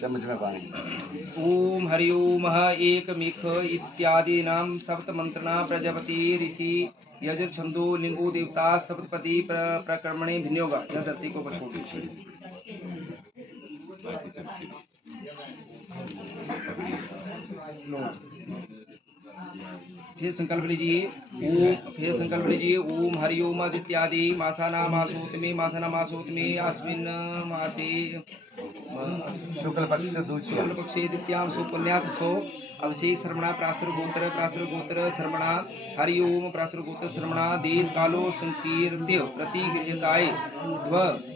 समझ में पाए। ओम हरि ओम एकमिख इत्यादीनां सप्तमंत्रणा प्रजापति ऋषि यजुर छंदो लिंगो देवता सप्तपदी प्रकर्मणे भिन्योगा। यह धरती को बछोड़ फिर संकल्प लीजिए। ओम हरि ओम इत्यादि मासाना मासोतमे अस्मिन् मासे शुक्ल पक्षे द्वितीयां सुपुण्यार्थो अभिषेक श्रमणा प्रासुर गोत्र श्रमणा हरि ओम प्रासुर गोत्र श्रमणा देश कालो संकीर्त्य प्रतिगृहताय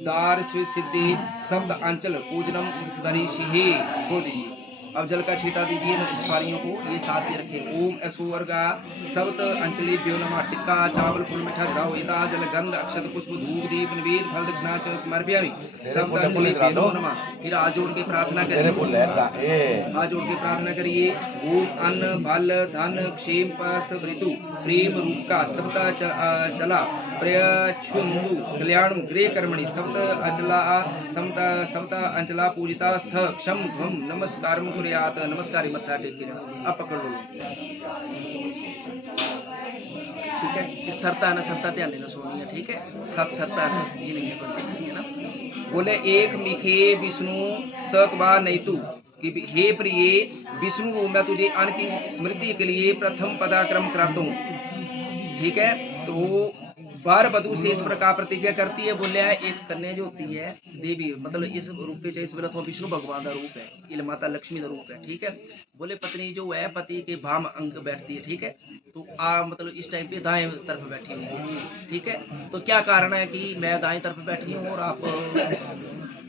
दार सिद्धि शब्द अंचल पूजनम दरिशिहे। छोड़ दीजिए। अब जल का छींटा दीजिए निष्पारियों को। ये साथ में रखें। ओम ऐश्वर्गा सप्त अंचली व्यो नमः। टिक्का चावल फूल मीठा चढ़ाओ। यदा जल गंध अक्षत पुष्प धूप दीप नैवेद्य फल दक्षिणा च समर्पयामि। सप्त अंचली व्यो नमः। फिर हाथ जोड़ के प्रार्थना करिए। हाथ जोड़ के प्रार्थना करिए। ओम अन्न बल धन क्षेम पस ऋतु प्रेम रूप का सप्त चला प्रयच्छुंदु कल्याण गृह कर्मणि सप्त अंचला पूजिता स्थ क्षम घम नमस्कार नमस्कार मत्था टेक। अब पकड़ लो। ठीक है। इस सरता है ना, सरता ध्यान देना सोनी है। ठीक है। सब सरता है, ये नहीं है कोई है ना। बोले एक मिखे विष्णु सतवा नहीं तू कि हे प्रिय विष्णु मैं तुझे अन्न की स्मृति के लिए प्रथम पदाक्रम कराता हूँ। ठीक है। तो बार वधु से इस प्रकार प्रतिज्ञा करती है। बोले एक कन्या जो होती है देवी, मतलब इस रूप पे इस विष्णु भगवान का रूप है, ये माता लक्ष्मी का रूप है। ठीक है। बोले पत्नी जो है पति के वाम अंग बैठती है। ठीक है। तो मतलब इस टाइम पे दाएं तरफ बैठी हुई है। ठीक है। तो क्या कारण है कि मैं दाएं तरफ बैठी हूँ और आप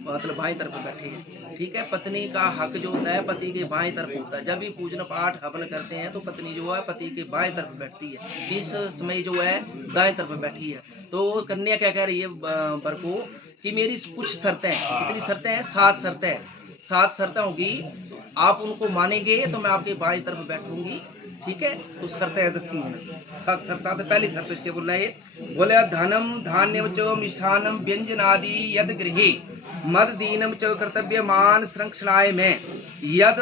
मतलब बाएं तरफ बैठे हैं। ठीक है। पत्नी का हक जो होता है पति के बाएं तरफ होता है। जब भी पूजन पाठ हवन करते हैं तो पत्नी जो है पति के बाएं तरफ बैठती है। इस समय जो है दाएं तरफ बैठी है। तो कन्या क्या कह रही है वर को कि मेरी कुछ शर्तें हैं। कितनी शर्तें हैं? 7 शर्तें। 7 शर्तें होगी। आप उनको मानेंगे तो मैं आपके बाएं तरफ बैठूंगी। ठीक है। तो शर्तें दसी हैं। 7 शर्तें। तो पहली शर्त इसके बोल रहे बोले धनम धान्यम च मिष्ठानम व्यंजनादि यद गृहे मद दीनम च कर्तव्यमान श्रृंखलाय में यद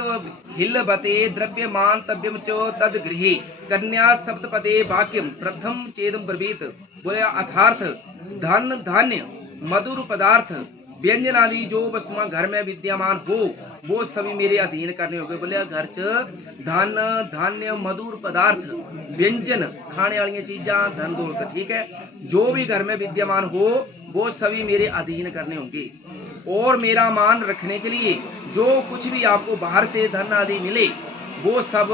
हिलबते द्रव्यमान तव्यम च तद गृहे कन्या सप्तपदे वाक्यम प्रथम चेदम ब्रवीत। बोले अर्थार्थ धन धान्य मधुर पदार्थ व्यंजन आदि जो वस्तुएं घर में विद्यमान हो वो सभी मेरे अधीन करने होंगे। बोले घर च धन धान्य मधुर पदार्थ व्यंजन खाने वाली चीजा धन दौलत। ठीक है। जो भी घर में विद्यमान हो वो सभी मेरे अधीन करने होंगे। और मेरा मान रखने के लिए जो कुछ भी आपको बाहर से धन आदि मिले वो सब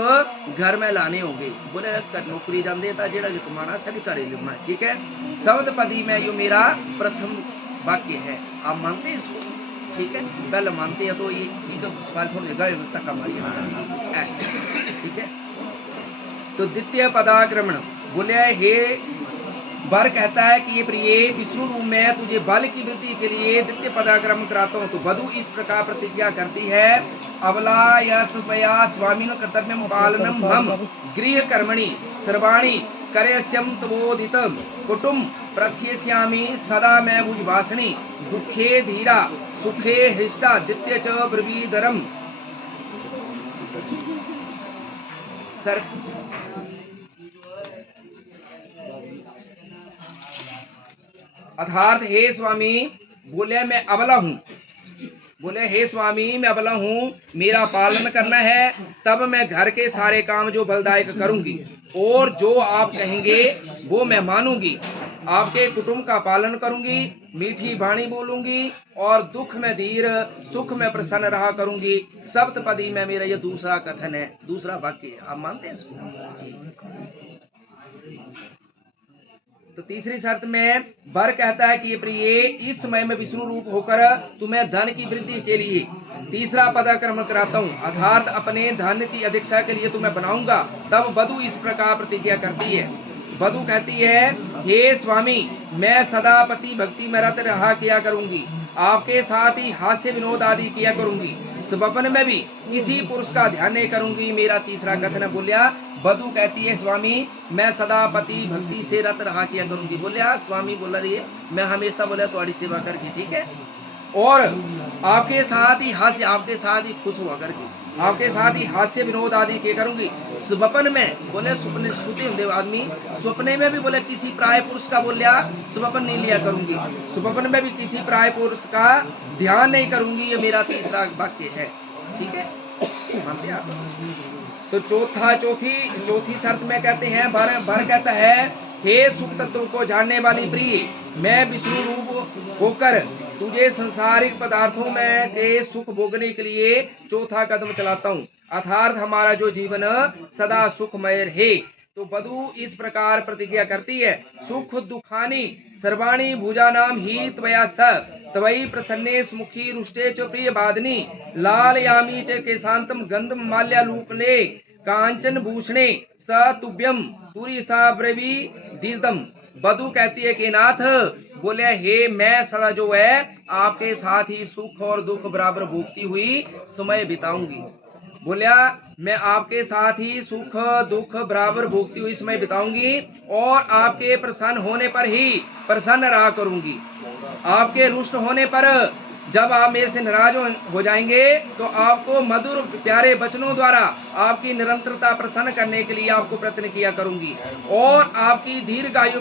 घर में लाने होंगे। बोले नौकरी जाते था जेड़ा जो कमाना सभी करे लेना। ठीक है। शब्द पदी में यो मेरा प्रथम वाक्य है। आप मानते हैं इसको? ठीक है। पहले मानते हैं तो ये सवाल थोड़ी गए तक हमारी। ठीक है। तो द्वितीय पदाक्रमण बोले हे वर कहता है कि ये प्रिय विष्णु रूप में तुझे बल की वृद्धि के लिए द्वितीय पदाक्रम कराता हूँ। तो वधु इस प्रकार प्रतिज्ञा करती है अबला यशया स्वामी कर्तव्यम पालनम मम गृह कर्मणि सर्वाणी करेश्यम तबोधित कुटुंब प्रथ्यस्यामि सदा मैं भुजभाषणी दुखे धीरा सुखे हृष्टा द्वितीय च ब्रवीधरम सर अर्थात हे स्वामी बोले मैं अबला हूँ। बोले हे स्वामी मैं अबला हूँ, मेरा पालन करना है तब मैं घर के सारे काम जो बलदायक करूंगी और जो आप कहेंगे वो मैं मानूंगी। आपके कुटुंब का पालन करूंगी, मीठी वाणी बोलूंगी और दुख में धीर सुख में प्रसन्न रहा करूंगी। सप्तपदी में मेरा ये दूसरा कथन है, दूसरा वाक्य है। आप मानते हैं इसको? तो तीसरी शर्त में वर कहता है कि ये प्रिय इस समय में विष्णु रूप होकर तुम्हें धन की वृद्धि के लिए तीसरा पदाक्रम कराता हूँ। अर्थात अपने धन की अध्यक्षा के लिए तुम्हें बनाऊंगा। तब वधु इस प्रकार प्रतिज्ञा करती है। वधु कहती है हे स्वामी मैं सदा पति भक्ति में रत रहा किया करूंगी, आपके साथ ही हास्य विनोद आदि किया करूंगी, स्वप्न में भी किसी पुरुष का ध्यान नहीं करूंगी। मेरा तीसरा कथन बोलिया। वधु कहती है स्वामी मैं सदा पति भक्ति से रत रहा किया करूंगी। बोलिया स्वामी बोला दिए मैं हमेशा बोला तुम्हारी सेवा करके। ठीक है। और आपके साथ ही हास्य, आपके साथ ही खुश हुआ करके, आपके साथ ही हास्य विनोद आदि के करूंगी। स्वप्न में बोले सुपने सुते होंगे आदमी, स्वप्ने में भी बोले किसी प्राय पुरुष का बोलिया स्वप्न नहीं लिया करूंगी, स्वप्न में भी किसी प्राय पुरुष का ध्यान नहीं करूंगी। ये मेरा तीसरा वाक्य है, ठीक है, मानते हैं आप। तो चौथी शर्त में कहते हैं, भर कहता है, हे सुख तत्व को जानने वाली प्रिय, मैं विष्णु रूप होकर तुझे संसारिक पदार्थों में के सुख भोगने के लिए चौथा कदम चलाता हूँ, अर्थात हमारा जो जीवन सदा सुखमय है। तो बधु इस प्रकार प्रतिज्ञा करती है, सुख दुखानी सर्वाणी भुजानाम ही त्वया स तवई प्रसन्ने सुमुखी रुष्टे च प्रिय बादनी लाल यामी च केशांतम गंधम माल्यालूपले कांचन भूषणे स तुभ्यम तुरी सा ब्रवी दीर्दम। बधु कहती है कि नाथ बोले, हे मैं सदा जो है आपके साथ ही सुख और दुख बराबर भोगती हुई समय बिताऊंगी। बोलिया मैं आपके साथ ही सुख दुख बराबर भोगती हुई समय बिताऊंगी और आपके प्रसन्न होने पर ही प्रसन्न रहा करूंगी। आपके रुष्ट होने पर जब आप मेरे से नाराज हो जाएंगे तो आपको मधुर प्यारे वचनों द्वारा आपकी निरंतरता प्रसन्न करने के लिए आपको प्रयत्न किया करूंगी और आपकी दीर्घायु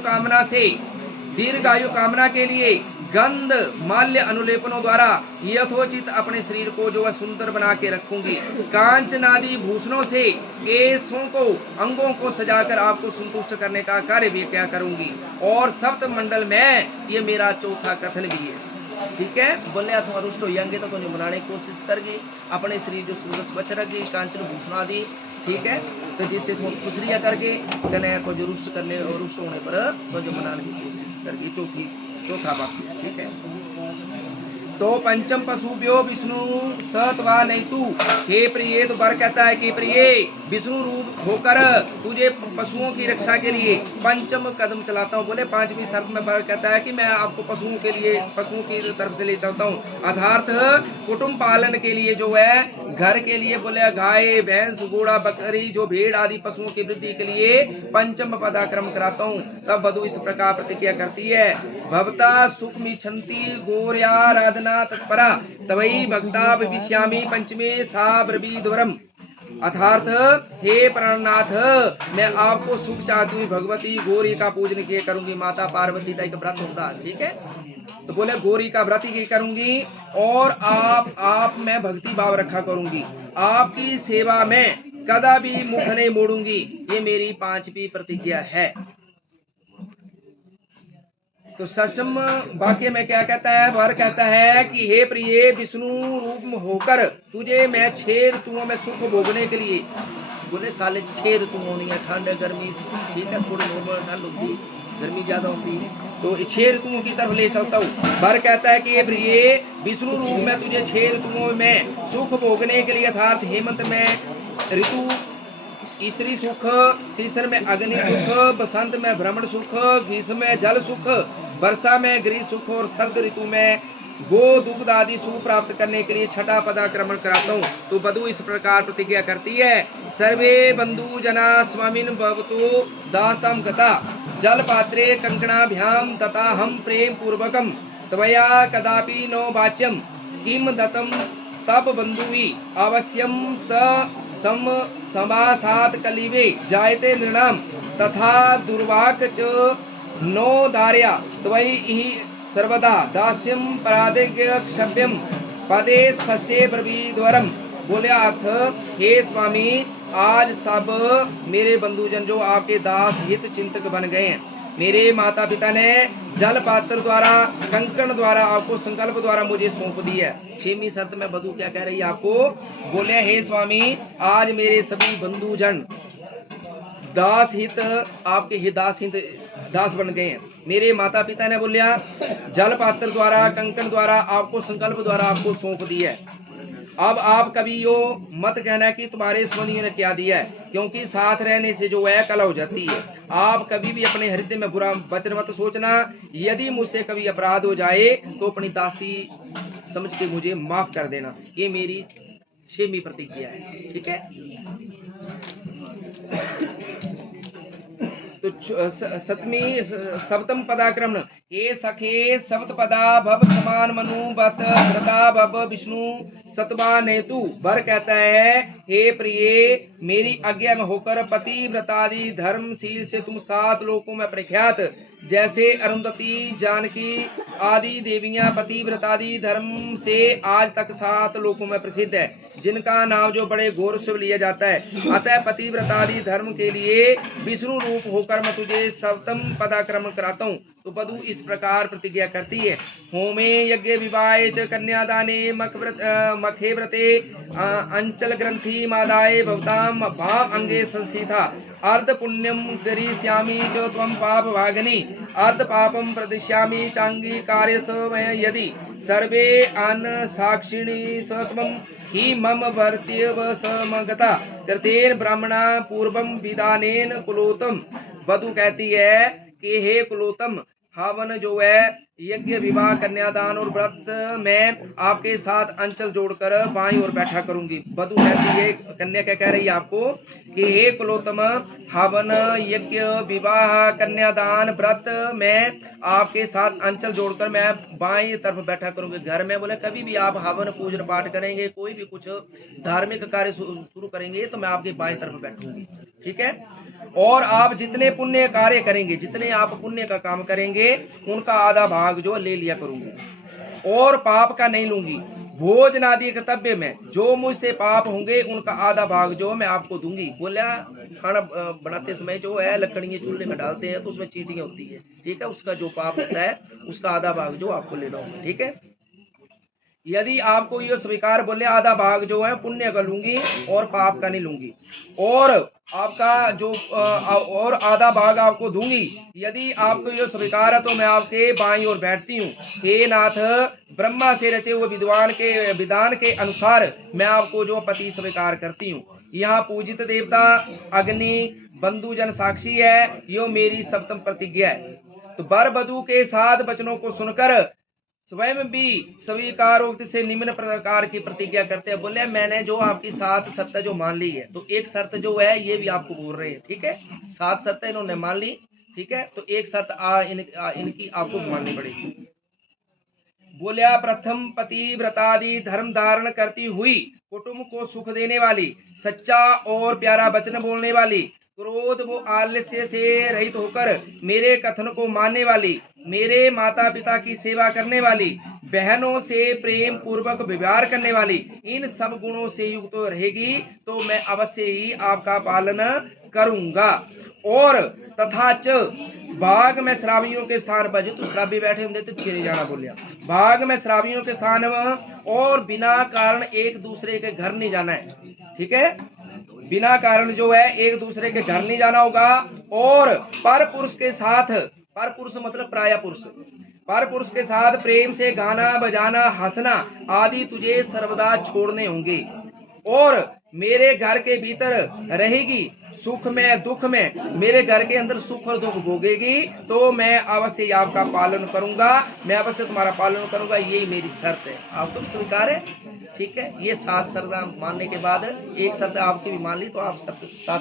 कामना के लिए गंध माल्य अनुलेपनों द्वारा यथोचित अपने शरीर को जो है सुंदर बना के रखूंगी। कांचनादि भूषणों से केशों को अंगों को सजाकर आपको संतुष्ट करने का कार्य भी क्या करूंगी। और सप्त मंडल में ये मेरा चौथा कथन भी है, ठीक है। बोले तुम रुष्ट होंगे तो तुझे बनाने की कोशिश करगी, अपने शरीर जो सुंदर स्वच्छ रखी, कांचन भूषण आदि, ठीक है, तो जिससे तुम खुश रिया करके कहने को जो रुष्ट करने और रुष्ट होने पर तुझे बनाने की कोशिश करगी। चौथा वाक्य, ठीक है। तो पंचम पशुभ्यो विष्णु सत्वा नहीं तू, हे प्रिय, तो वर कहता है कि प्रिय विष्णु रूप होकर तुझे पशुओं की रक्षा के लिए पंचम कदम चलाता हूँ। बोले पांचवी शर्त में वर कहता है कि मैं आपको पशुओं की तरफ से ले चलता हूँ, अर्थात कुटुंब पालन के लिए जो है घर के लिए बोले गाय भैंस घोड़ा बकरी जो भेड़ आदि पशुओं की वृद्धि के लिए पंचम पदाक्रम कराता हूँ। तब वधु इस प्रकार प्रतिज्ञा करती है, भवता सुख मिच्छन्ति गौर्याराधना तत्परा तवई भक्ता भविष्यामि पंचमे सा ब्रवीद्वरम। अर्थात हे प्राणनाथ, मैं आपको सुख चाहती हुई भगवती गौरी का पूजन किए करूंगी। माता पार्वती का एक व्रत होता है, ठीक है, तो बोले गौरी का व्रत ही करूंगी और आप मैं भक्ति भाव रखा करूंगी, आपकी सेवा में कदा भी मुख नहीं मोड़ूंगी। ये मेरी पांचवी प्रतिज्ञा है। तो षष्ठम वाक्य में क्या कहता है, वर कहता है कि हे प्रिय विष्णु रूप होकर तुझे मैं 6 ऋतुओं में सुख भोगने के लिए, बोले साले 6 ऋतु होनी है, ठंड गर्मी, ठीक है, थोड़ी नॉर्मल ठंड होती, गर्मी ज्यादा होती, तो 6 ऋतुओं की तरफ ले चलता हूँ। वर कहता है कि हे प्रिय विष्णु रूप में तुझे 6 ऋतुओं में सुख भोगने के लिए, अर्थात हेमंत में ऋतु स्त्री सुख, शीशर में अग्नि सुख, बसंत में भ्रमण सुख, ग्रीष्म में जल सुख, वर्षा में गृह सुख और शरद ऋतु में गो दुग्ध आदि सुख प्राप्त करने के लिए छठा पदाक्रमण कराता हूँ। तो वधु इस प्रकार प्रतिज्ञा करती है, सर्वे बंधु जना स्वामिन भवतु दास्तम गता जल पात्रे कंकणाभ्याम तथा हम प्रेम पूर्वकम त्वया कदापि नो वाच्यम किम दत्तम तब बंधुवी अवश्यम समासात कलिवे जायते नृणाम तथा दुर्वाक च नो दार्या त्वयि ही सर्वदा दास्यम परादिज्ञ क्षभ्यम पदे षष्ठे ब्रवीद्वरम। बोले अर्थ, हे स्वामी आज सब मेरे बंधुजन जो आपके दास हित चिंतक बन गए हैं, मेरे माता पिता ने जल पात्र द्वारा कंकण द्वारा आपको संकल्प द्वारा मुझे सौंप दी है। 6वीं शर्त में वधु क्या कह रही है आपको, बोले हे स्वामी आज मेरे सभी बंधुजन दास हित आपके हित दास बन गए हैं। मेरे माता पिता ने बोलिया जल पात्र द्वारा कंकण द्वारा आपको संकल्प द्वारा आपको सौंप दी है। अब आप कभी यो मत कहना कि तुम्हारे स्वामियों ने क्या दिया है, क्योंकि साथ रहने से जो है कला हो जाती है। आप कभी भी अपने हृदय में बुरा वचन मत सोचना। यदि मुझसे कभी अपराध हो जाए तो अपनी दासी समझ के मुझे माफ कर देना। ये मेरी 6वीं प्रतिज्ञा है, ठीक है। तो तो सप्तम पदाक्रमण हे सखे सप्त पदा भव समान मनु बत व्रता भव विष्णु सतवा नेतु। वर कहता है हे प्रिय, मेरी आज्ञा में होकर पति व्रतादि धर्मशील से तुम 7 लोकों में प्रख्यात, जैसे अरुंधति जानकी आदि देवियां पति व्रतादि धर्म से आज तक 7 लोकों में प्रसिद्ध है, जिनका नाम जो बड़े गौरव से लिया जाता है। अतः पतिव्रतादि धर्म के लिए विष्णु रूप होकर मैं तुझे सप्तम पदाक्रमण कराता हूँ। तो वधू इस प्रकार प्रतिज्ञा करती है। होमे यज्ञ विवाहे च कन्यादाने मखे व्रते अंचल ग्रंथि मादाय भवताम भाव अंगे संसीता अर्ध पुण्यम करिष्यामि च त्वं पाप भागिनी अर्ध पापम प्रदिश्यामि चांगी कार्य यदि सर्वे अन्न साक्षिणी सत्वम ही मम वर्त्यव समगता कृतेन ब्राह्मणा पूर्वम विदानेन कुलोतम। वधु कहती है कि हे कुलोतम, हवन जो है यज्ञ विवाह कन्यादान और व्रत में आपके साथ अंचल जोड़कर बाईं ओर बैठा करूंगी। वधु कहती है, कन्या क्या कह रही है आपको कि हे कुलोतम, हवन यज्ञ विवाह कन्यादान व्रत में आपके साथ अंचल जोड़कर मैं बाईं तरफ बैठा करूंगी। घर में बोले कभी भी आप हवन पूजन पाठ करेंगे, कोई भी कुछ धार्मिक कार्य शुरू करेंगे तो मैं आपकी बाईं तरफ बैठूंगी, ठीक है। और आप जितने पुण्य कार्य करेंगे, जितने आप पुण्य का काम करेंगे, उनका आधा भाग जो ले लिया करूंगी और पाप का नहीं लूंगी। भोजन आदि कर्तव्य में जो मुझसे पाप होंगे उनका आधा भाग जो मैं आपको दूंगी। बोला खाना बनाते समय जो है लकड़ियाँ चूल्हे में डालते हैं तो उसमें चींटियां होती है, ठीक है, उसका जो पाप होता है उसका आधा भाग जो आपको लेना होगा, ठीक है। यदि आपको ये स्वीकार, बोले आधा भाग जो है पुण्य का लूंगी और पाप का नहीं लूंगी, और आपका जो और आधा भाग आपको दूंगी। यदि आपको ये स्वीकार है तो मैं आपके बाईं ओर बैठती हूँ। हे नाथ, ब्रह्मा से रचे हुए विधान के अनुसार मैं आपको जो पति स्वीकार करती हूँ। यहाँ पूजित देवता अग्नि बंधुजन साक्षी है, यो मेरी सप्तम प्रतिज्ञा है। तो वर वधू के 7 वचनों को सुनकर स्वयं भी स्वीकारोक्त से निम्न प्रकार की प्रतिज्ञा करते हैं। बोले मैंने जो आपकी 7 शर्तें जो मान ली है, तो एक शर्त जो है ये भी आपको बोल रहे हैं, ठीक है। 7 शर्तें इन्होंने मान ली, ठीक है, तो एक शर्त इनकी आपको माननी पड़ेगी। बोलिया प्रथम पति व्रतादि धर्म धारण करती हुई, कुटुंब को सुख देने वाली, सच्चा और प्यारा वचन बोलने वाली, क्रोध व आलस्य से रहित होकर मेरे कथन को मानने वाली, मेरे माता पिता की सेवा करने वाली, बहनों से प्रेम पूर्वक व्यवहार करने वाली, इन सब गुणों से युक्त रहेगी तो मैं अवश्य ही आपका पालन करूंगा। और तथा च भाग में श्रावियों के स्थान पर, जो तो श्रावी बैठे होंगे तो नहीं जाना, बोलिया भाग में श्रावियों के स्थान और बिना कारण एक दूसरे के घर नहीं जाना है, ठीक है। बिना कारण जो है एक दूसरे के घर नहीं जाना होगा। और पर पुरुष के साथ, पर पुरुष मतलब प्राय पुरुष, पर पुरुष के साथ प्रेम से गाना बजाना हंसना आदि तुझे सर्वदा छोड़ने होंगे। और मेरे घर के भीतर रहेगी, सुख में दुख में मेरे घर के अंदर सुख और दुख भोगेगी तो मैं अवश्य आपका पालन करूंगा, मैं अवश्य तुम्हारा पालन करूंगा, यही मेरी शर्त है। आप तुम स्वीकार है, ठीक है। ये 7 शर्त मानने के बाद एक शर्त आपकी भी मान ली तो आप सब साथ